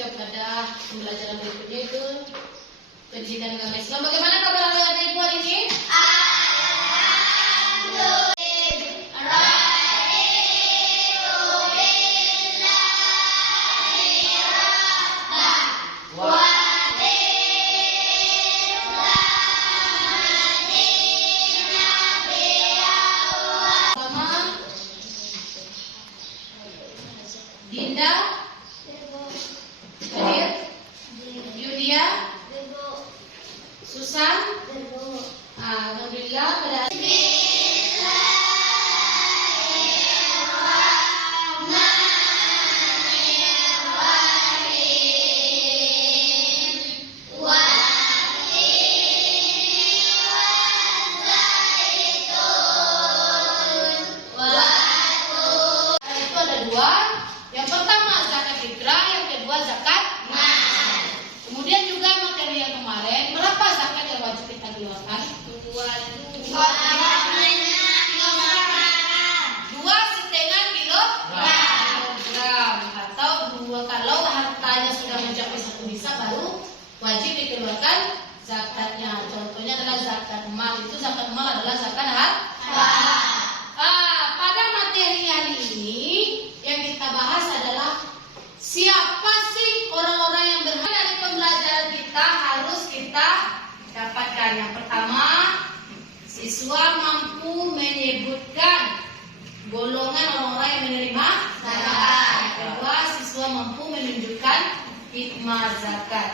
kepada pembelajaran berikutnya itu pendidikan agama Islam. Bagaimana kabar adik-adik ibu hari ini? Dinda, Hadir, Yudia, Susan, alhamdulillah pada wajib dikeluarkan zakatnya. Contohnya adalah zakat mal. Itu zakat mal adalah zakat harta. Pada materi hari ini yang kita bahas adalah siapa sih orang-orang yang berhak dari pembelajaran kita harus kita dapatkan. Yang pertama, siswa mampu menyebutkan golongan orang-orang yang menerima zakat. Yang kedua, siswa mampu menunjukkan hikmah zakat.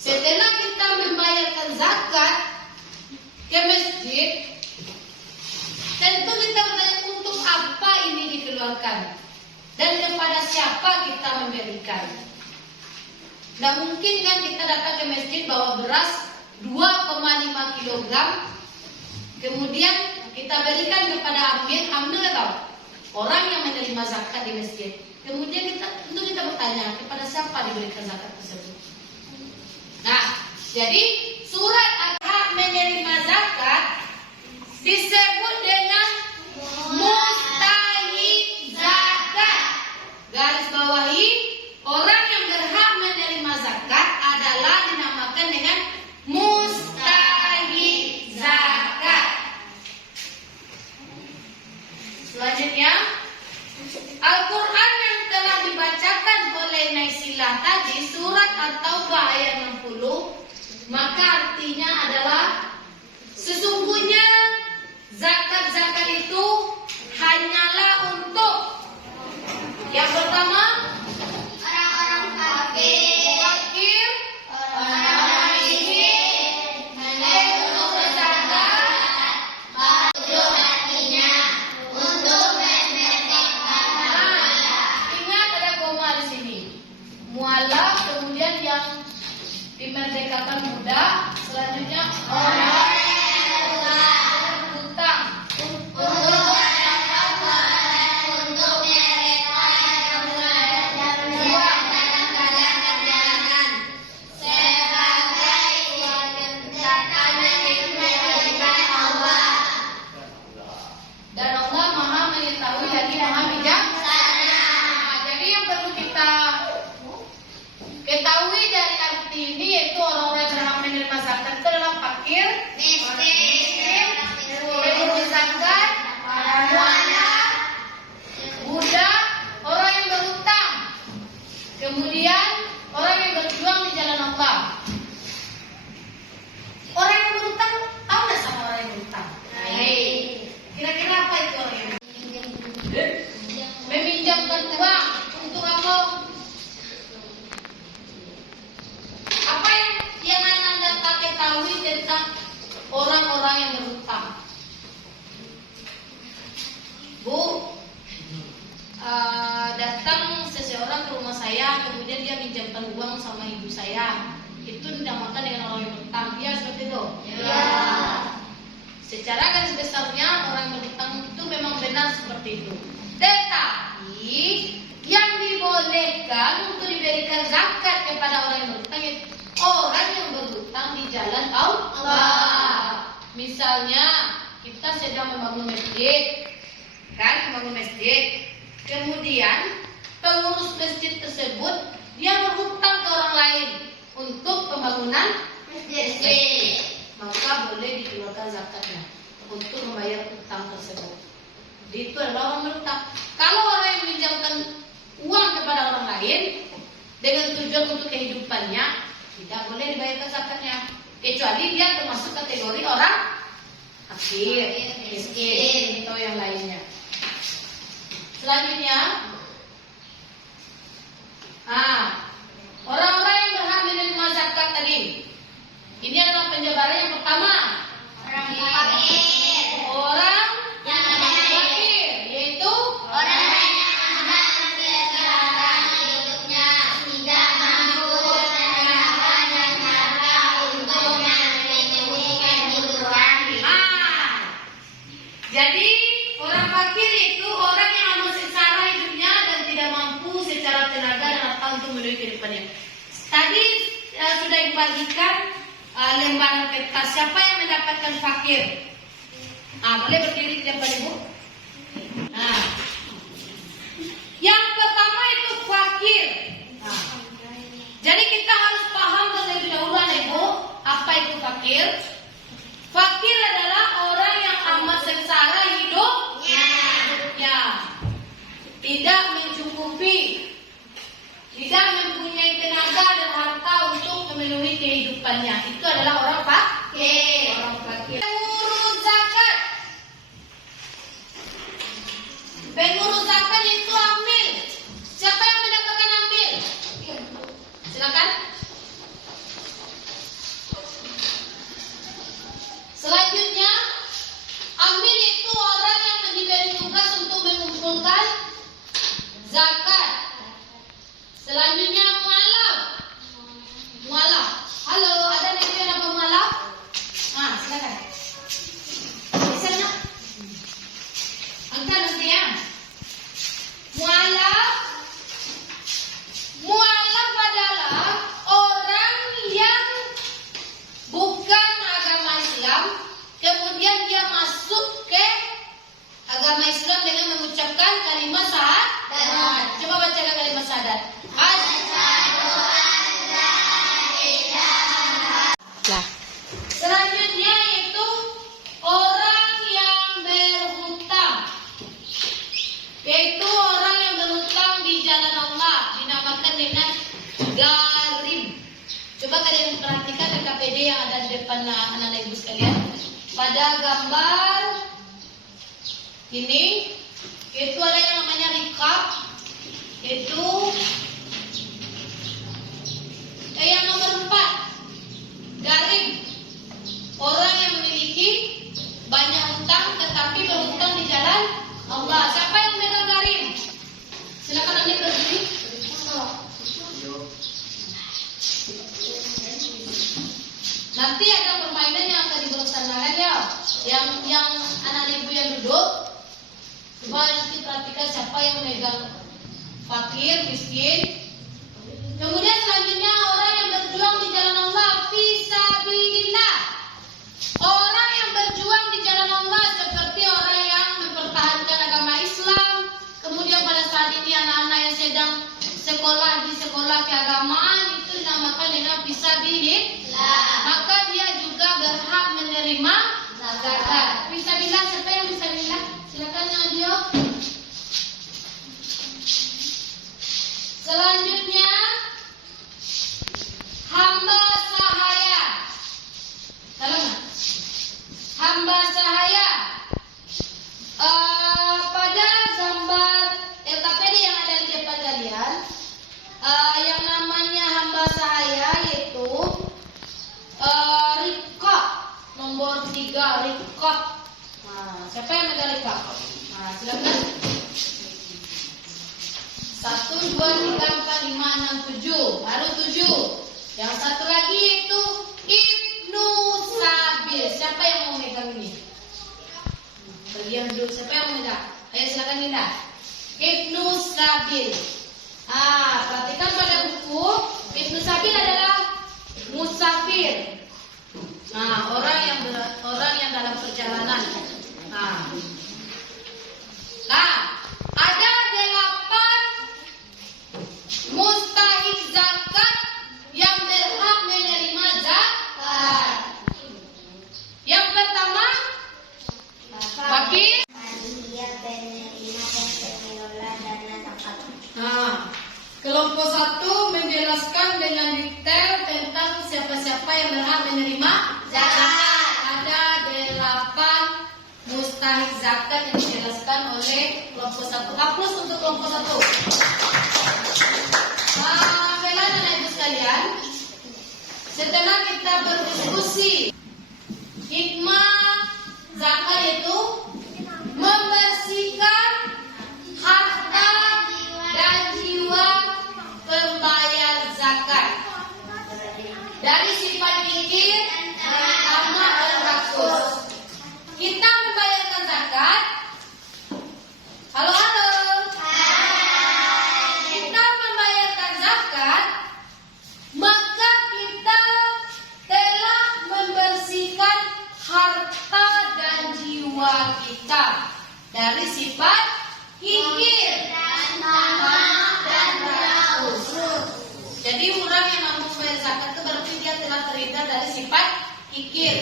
Setelah kita membayarkan zakat ke masjid, tentu kita bertanya untuk apa ini dikeluarkan dan kepada siapa kita memberikan. Nah, mungkin kan kita datang ke masjid bawa beras 2,5 kg, kemudian kita berikan kepada amil atau orang yang menerima zakat di masjid. Kemudian tentu kita bertanya kepada siapa diberikan zakat tersebut. Nah, jadi surat hak menerima zakat disebut dengan mustahik zakat. Garis bawahi, orang yang berhak menerima zakat adalah dinamakan dengan mustahik zakat. Selanjutnya, Al-Quran yang telah dibacakan oleh Naisilah tadi, surat At-Taubah ayat 60, maka artinya adalah memberikan zakat kepada orang yang berhutang itu orang yang berhutang di jalan Allah. Misalnya kita sedang membangun masjid, kan, membangun masjid. Kemudian pengurus masjid tersebut dia berhutang ke orang lain untuk pembangunan masjid. Maka boleh dikeluarkan zakatnya untuk membayar utang tersebut. Itu adalah orang berhutang. Kalau orang yang meminjamkan uang kepada orang lain dengan tujuan untuk kehidupannya, tidak boleh dibayarkan zakatnya, kecuali dia termasuk kategori orang fakir, miskin, atau yang lainnya. Selanjutnya, orang-orang yang berhak menerima zakat tadi. Ini adalah penjabaran yang pertama. Orang yang fakir, yaitu orang yang hidupnya tidak mampu menerapkan dan harta untuk memenuhi kebutuhan. Jadi orang fakir itu orang yang sengsara hidupnya dan tidak mampu secara tenaga dan harta untuk memenuhi kehidupannya. Tadi sudah dibagikan lembaran kertas. Siapa yang mendapatkan fakir? Boleh berdiri di depan ibu. Yang pertama itu fakir. Jadi kita harus paham terlebih dahulu, ibu, apa itu fakir. Fakir adalah orang yang amat sengsara hidupnya, tidak mencukupi, tidak mempunyai tenaga dan harta untuk memenuhi kehidupannya. Itu adalah orang fakir. Pengurus zakat. Pengurus zakat itu amil. Siapa yang mendapatkan amil? Silakan. Selanjutnya, amil itu orang yang diberi tugas untuk mengumpulkan zakat. Selanjutnya mualaf. Halo, ada yang nama mualaf? Silakan. Bisa nak? Angkat nanti ya. Mualaf adalah orang yang bukan agama Islam, kemudian dia masuk ke agama Islam dengan mengucapkan kalimat syahadat. Coba bacakan kalimat syahadat. Selanjutnya yaitu orang yang berhutang, yaitu orang yang berhutang di jalan Allah, dinamakan dengan gharim. Coba kalian perhatikan KPD yang ada di depan anak-anak ibu sekalian. Pada gambar ini itu ada yang namanya rikab, itu yang nomor 4, gharim. Orang yang memiliki banyak hutang tetapi berhutang di jalan Allah. Siapa yang memegang gharim? Silakan Anda berdiri. Nanti ada permainan yang akan dilaksanakan ya. Yang anak ibu yang duduk, coba nanti perhatikan siapa yang memegang fakir, miskin. Kemudian selanjutnya orang yang berjuang di jalan Allah, fisabilillah. Orang yang berjuang di jalan Allah seperti orang yang mempertahankan agama Islam. Kemudian pada saat ini anak-anak yang sedang sekolah di sekolah keagamaan itu dinamakan dengan fisabilillah. Maka dia juga berhak menerima zakat. Fisabilillah, siapa yang fisabilillah? Silakan Nadio. Selanjutnya hamba sahaya. Salah. Hamba sahaya. Pada gambar LKPD yang ada di depan kalian, yang namanya hamba sahaya yaitu rikab nomor 3, rikab. Siapa yang megang rikab? Silakan. 1, 2, 3, 4, 5, 6, 7. Baru 7. Yang satu lagi yaitu Ibnu Sabil. Siapa yang mau megang ini? Berdiam dulu. Siapa yang mau megang? Ayo silakan Linda. Ibnu Sabil. Perhatikan pada buku, Ibnu Sabil adalah musafir. Orang yang dalam perjalanan. Ada 8 mustahik zakat yang berhak menerima zakat. Yang pertama, fakir. Kelompok 1 menjelaskan dengan detail tentang siapa-siapa yang berhak menerima zakat. Ada 8 mustahik zakat yang dijelaskan oleh kelompok 1. Hapus untuk kelompok 1. Baiklah anak ibu sekalian, setelah kita berdiskusi hikmah zakat itu membersihkan harta dan jiwa pembayar zakat dari sifat kikir, tamak dan rakus. Kita membayarkan zakat. Halo. Kita membayarkan zakat, maka kita telah membersihkan harta dan jiwa kita dari sifat kikir, tamak dan rakus. Jadi orang yang mampu membayar zakat itu berarti dia telah terhindar dari sifat kikir.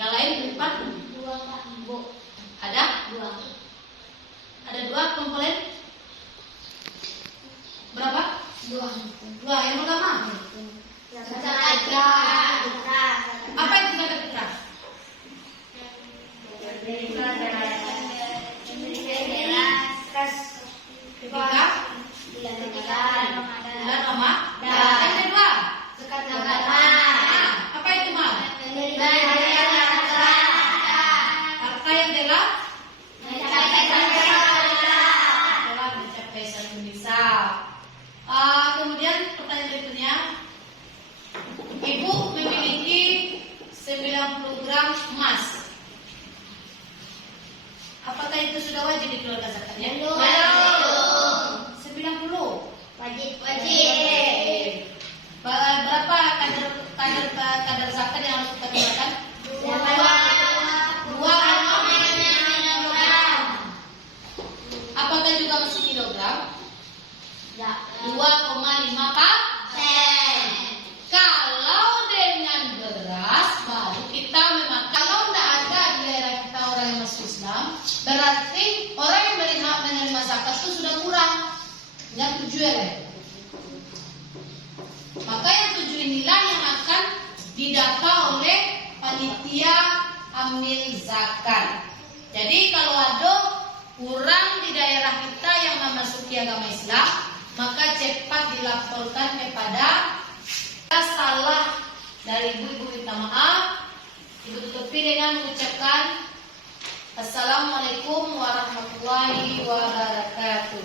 Yang lain berempat? 2, Bu. Ada? 2. Ada 2 komponen? Berapa? 2. Yang pertama? Zakat fitrah. Apa itu zakat fitrah? Bulan Ramadan. Yang kedua? Zakat harta. Apa itu, Ma? Harta yang telah mencapai 1 nisab. Kemudian pertanyaan berikutnya, ibu memiliki 90 gram emas. Apakah itu sudah wajib dikeluarkan zakatnya? Belum. 90. Wajib. Berapa kadar zakat yang harus kita keluarkan? 2,5 kilogram. Apakah juga masih kilogram? 2,5%. Kalau dengan beras baru kita memakai. Kalau tidak ada di daerah kita orang yang masuk Islam, berarti orang yang berhak menerima zakat itu sudah kurang. Yang 7 ya. Maka yang 7 inilah yang akan didata oleh panitia amil zakat. Jadi kalau ada orang di daerah kita yang memasuki agama Islam, maka cepat dilaporkan kepada salah dari ibu minta maaf. Ibu tutupi dengan mengucapkan Assalamualaikum warahmatullahi wabarakatuh.